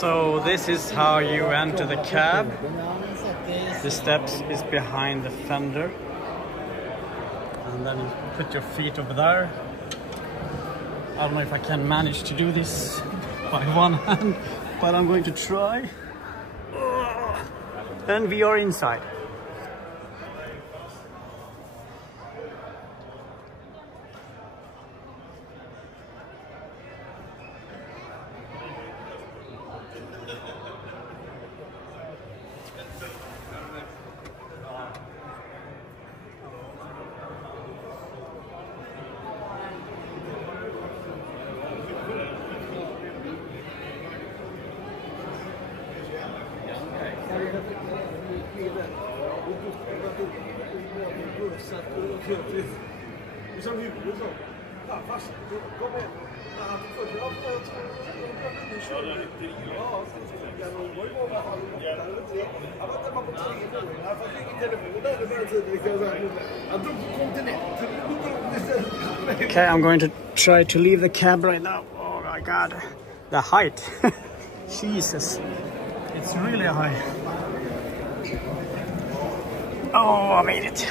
So this is how you enter the cab. The steps is behind the fender. And then you put your feet over there. I don't know if I can manage to do this by one hand, but I'm going to try. And we are inside. Okay, I'm going to try to leave the cab right now. Oh my god, the height. Jesus, it's really high. Oh, I made it.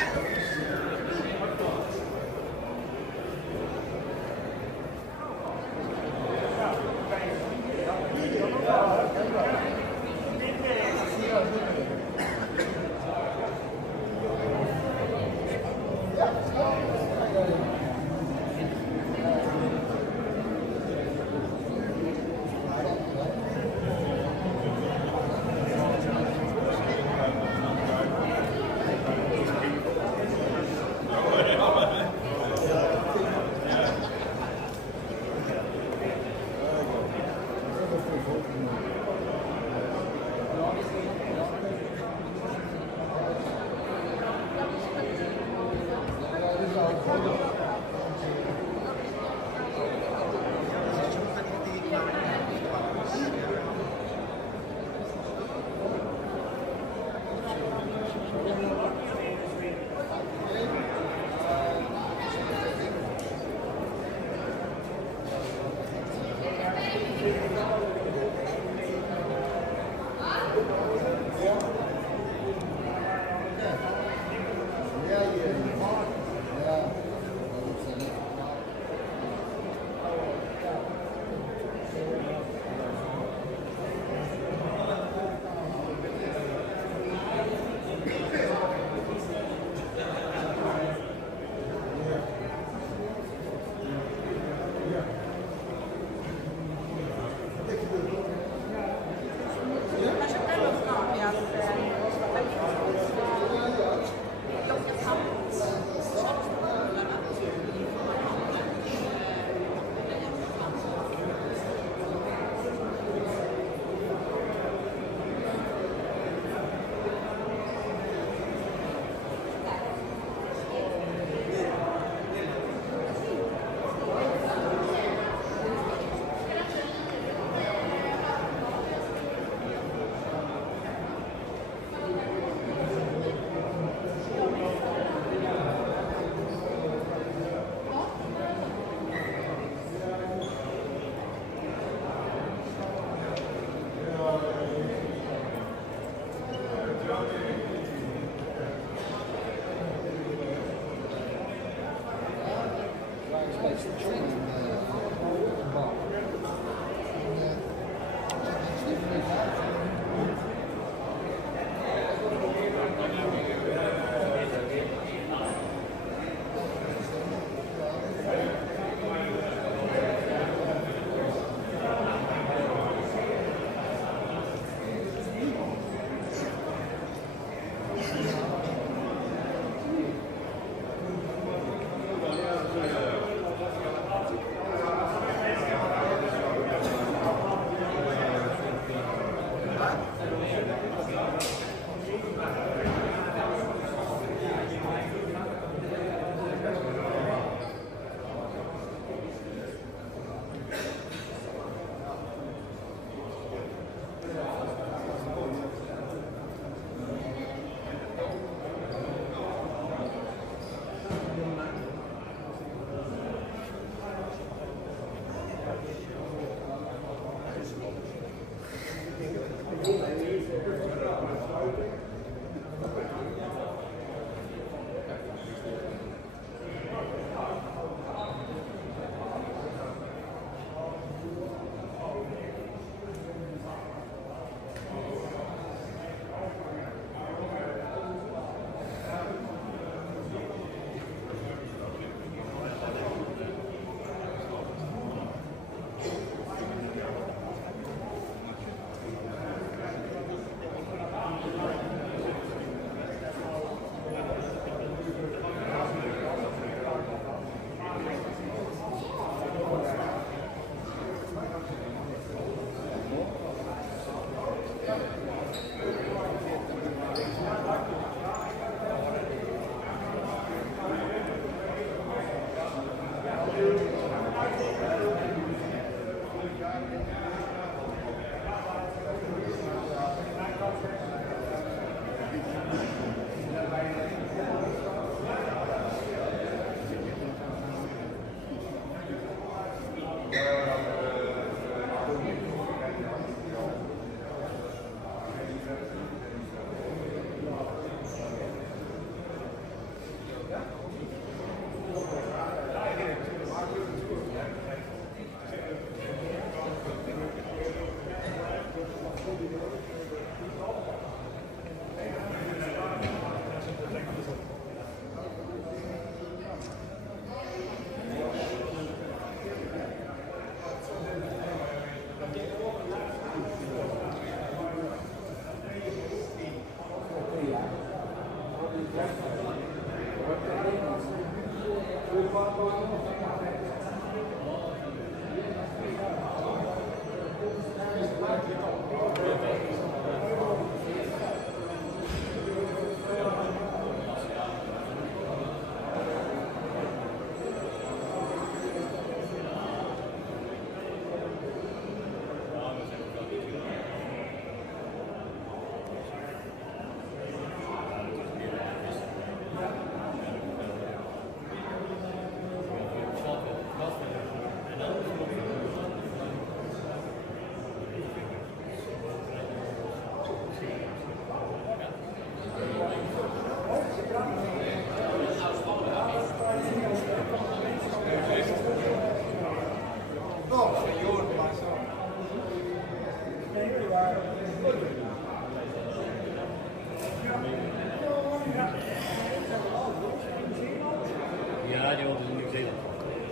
Ja, die hoort in Nieuw-Zeeland.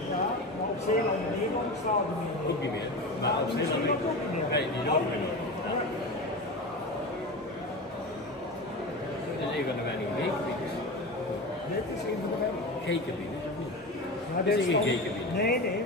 Ja, maar op Zeeland en Nederland staat er niet. Ook niet meer. Maar op Zeeland niet. Nee, die ook niet. Dat is een van de weinige weekgebieden. Dit is een van de weinige. Gekenbieden, is dat niet? Maar Dat is dit geen is gekenbieden. Nee, nee.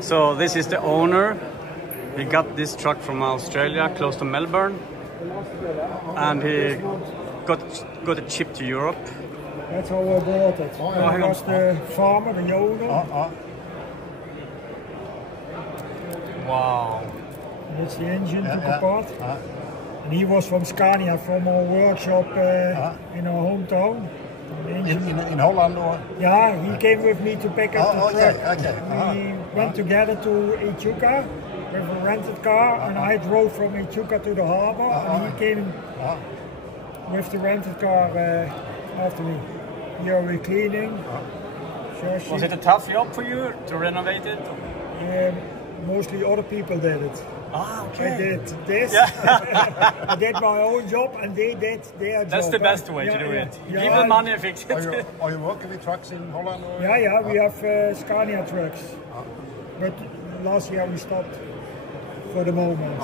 So this is the owner. He got this truck from Australia, close to Melbourne, and he got it shipped to Europe. That's how I bought it. He was the farmer, the owner. Wow. That's the engine took apart. And he was from Scania, from our workshop in our hometown. In Holland or? Yeah, he came with me to pick up the truck. Okay. We went together to Echuca with a rented car, and I drove from Echuca to the harbour, and he came with the rented car after me. Here we're cleaning. Was it a tough job for you to renovate it? Mostly other people did it. Ah, okay. I did this. I did my own job, and they did their job. That's the best way to do it. Give them money and fix it. Are you working with trucks in Holland? Or? Yeah, we have Scania trucks. But last year we stopped for the moment.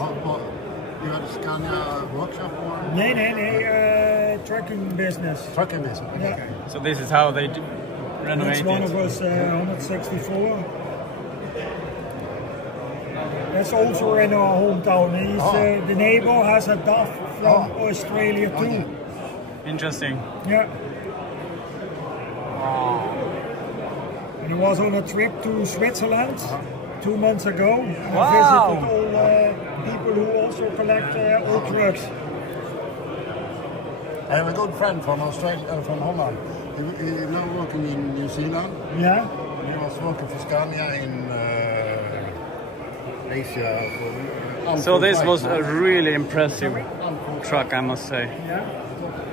You had a Scania workshop? Or? Nee, trucking business. Trucking business. Okay. So this is how they renovate Each one of us 164. That's also in our hometown. The neighbor has a DAF from Australia too. Okay. Interesting. Yeah. Wow. And he was on a trip to Switzerland 2 months ago. And Wow. visited all people who also collect old trucks. I have a good friend from Australia, from Holland. He's now working in New Zealand. Yeah. He was working for Scania in easier for. So this was a really impressive truck, I must say. Yeah.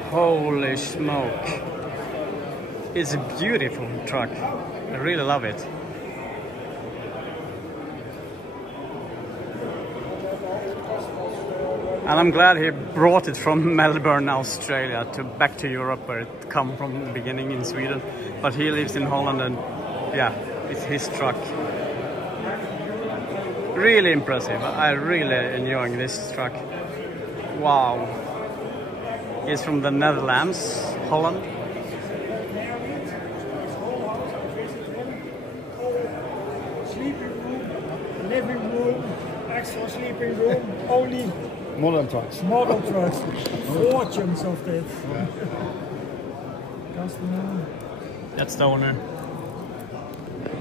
Holy smoke. It's a beautiful truck. I really love it. And I'm glad he brought it from Melbourne, Australia, back to Europe, where it come from the beginning in Sweden. But he lives in Holland, and yeah, it's his truck. Really impressive. I really enjoying this truck. Wow. He's from the Netherlands, Holland. Sleeping room, living room, extra sleeping room, only Modern trucks. model trucks. Fortunes of this. Customer. That's the owner.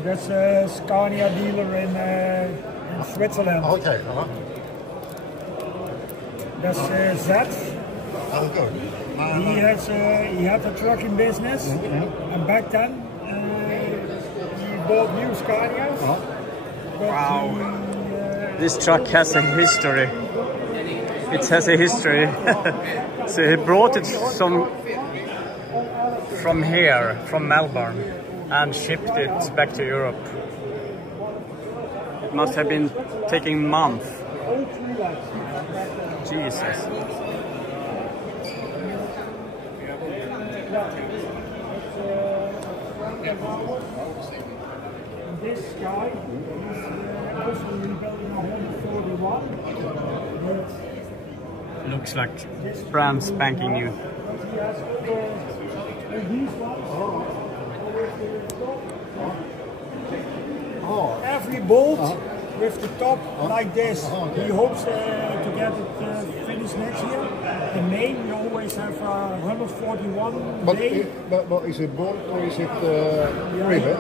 That's a Scania dealer in Switzerland. Okay. That's Zet. Oh, good. He had a trucking business, and back then he bought new Scanias. Wow. This truck has a history. It has a history. So he brought it from here, from Melbourne, and shipped it back to Europe. It must have been taking months. Jesus. This guy is also rebuilding a 141. Looks like brand spanking new. He has these ones. Every bolt with the top like this. He hopes to get it finished next year. The main, you always have 141 day. But is it bolt or is it rivet?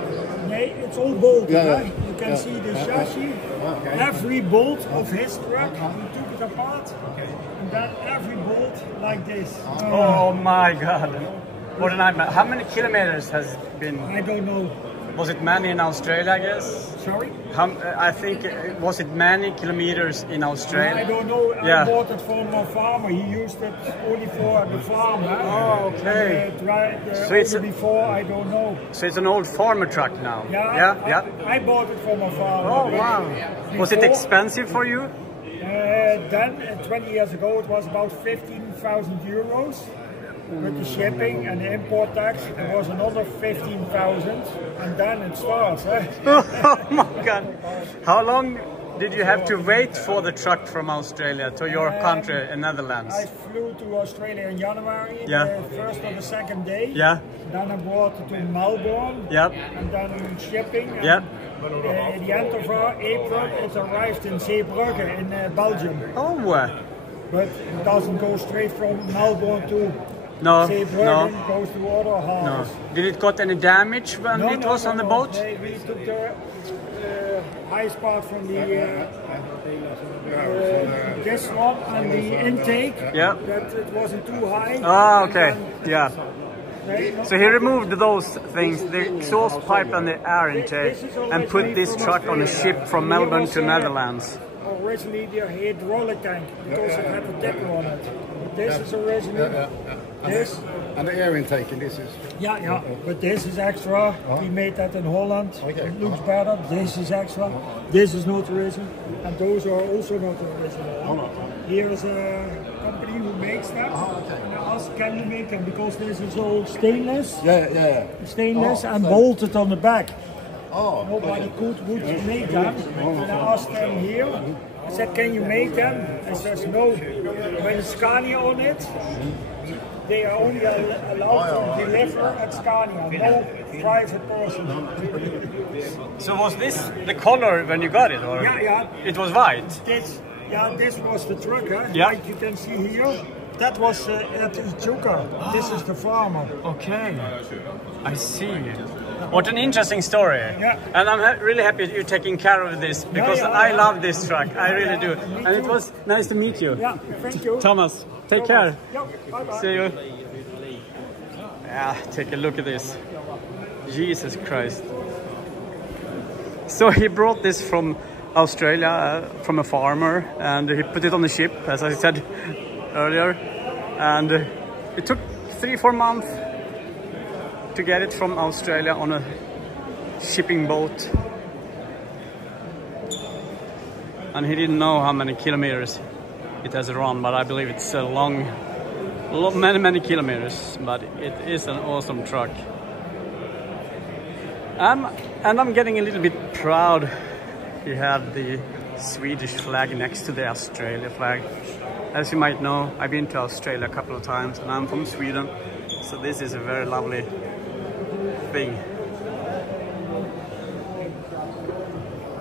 Nee, it's all bolted. Yeah. You can see the chassis. Every bolt of his truck, he took it apart. And then every bolt like this. Oh my God. What a nightmare. How many kilometers has it been? I don't know. Was it many in Australia, I guess? Sorry? I think, was it many kilometers in Australia? I don't know. Yeah. I bought it from a farmer. He used it only for the farm. Oh, okay. So it's before, I don't know. So it's an old farmer truck now? Yeah. I bought it from a farmer. Oh, wow. Was it expensive for you? Then, 20 years ago, it was about 15,000 euros. With the shipping and the import tax, it was another 15,000, and then it starts. Oh my God! How long did you have to wait for the truck from Australia to your country in Netherlands? I flew to Australia in January, Yeah. the first or the second day. Yeah. Then I brought it to Melbourne. Yep. And then shipping. And, Yep. At the end of April, it arrived in Zeebrugge in Belgium. Oh. But it doesn't go straight from Melbourne to No. Zeebrugge. No. It goes to other No. harbors. Did it got any damage when it was on the boat? We took the highest part from the this one and the intake. Yeah. That it wasn't too high. Ah, okay. Yeah. Okay, So he removed those things, the exhaust pipe and the air intake, and put this truck on a ship from Melbourne to Netherlands. Originally the hydraulic tank, because it had a tipper on it. But this is originally this. And the air intake in this is... Yeah. But this is extra. We made that in Holland. Okay. It looks better. This is extra. This is not original. And those are also not original. Here is a company who makes them. And I asked, can you make them? Because this is all stainless. Yeah. Stainless and bolted on the back. Oh, Nobody would make them. And I asked them here. I said, can you make them? He says, no. When it's Scania on it, they are only allowed to deliver at Scania, no private person. So was this the color when you got it, or Yeah. it was white? This was the truck, Yeah. like you can see here. That was at Echuca. This is the farmer. Okay, I see. What an interesting story. Yeah. And I'm really happy you're taking care of this, because Yeah. I love this truck. I really do. Me And it too. was nice to meet you. Yeah, thank you. Thomas, take care. Yeah, bye-bye. See you. Yeah, take a look at this. Jesus Christ. So he brought this from Australia from a farmer, and he put it on the ship, as I said earlier, and it took 3-4 months to get it from Australia on a shipping boat, and he didn't know how many kilometers it has run, but I believe it's a many kilometers, but it is an awesome truck. And I'm getting a little bit proud. He had the Swedish flag next to the Australia flag. As you might know, I've been to Australia a couple of times, and I'm from Sweden, so this is a very lovely thing.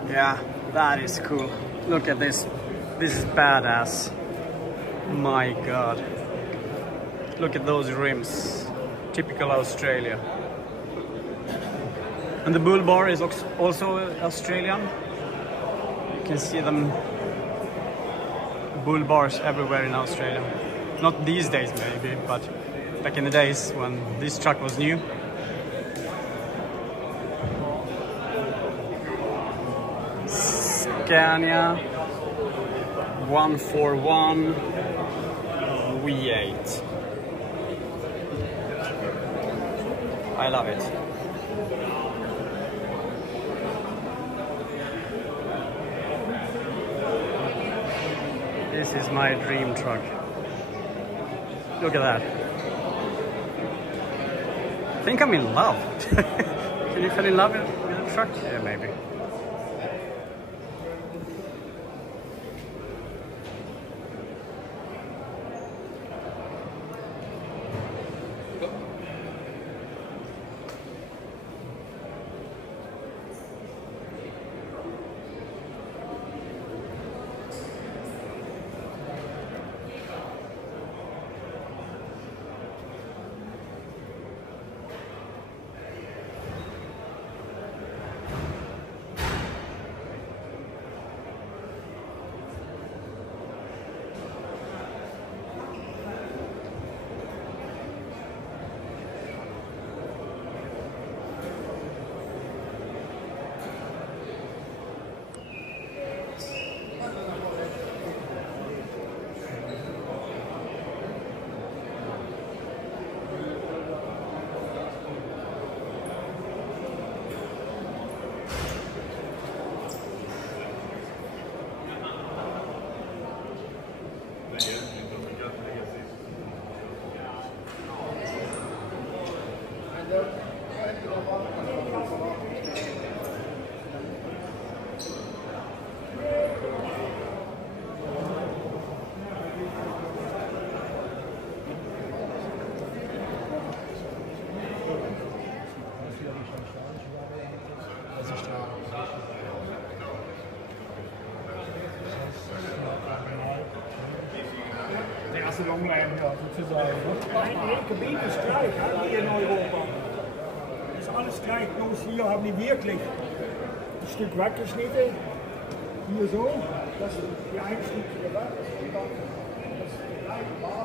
Yeah, that is cool. Look at this. This is badass. My God. Look at those rims. Typical Australia. And the bull bar is also Australian. You can see them bull bars everywhere in Australia. Not these days maybe, but back in the days when this truck was new. Scania 141 V8. I love it. This is my dream truck. Look at that. I think I'm in love. Can you fall in love with a truck? Yeah, maybe. Longline, ja, sozusagen. Nein, Gebiet ist gleich, hier in Europa. Ist alles gleich, bloß hier haben die wirklich ein Stück weggeschnitten. Hier so, das ist die einstückige Werk. Das ist gleich.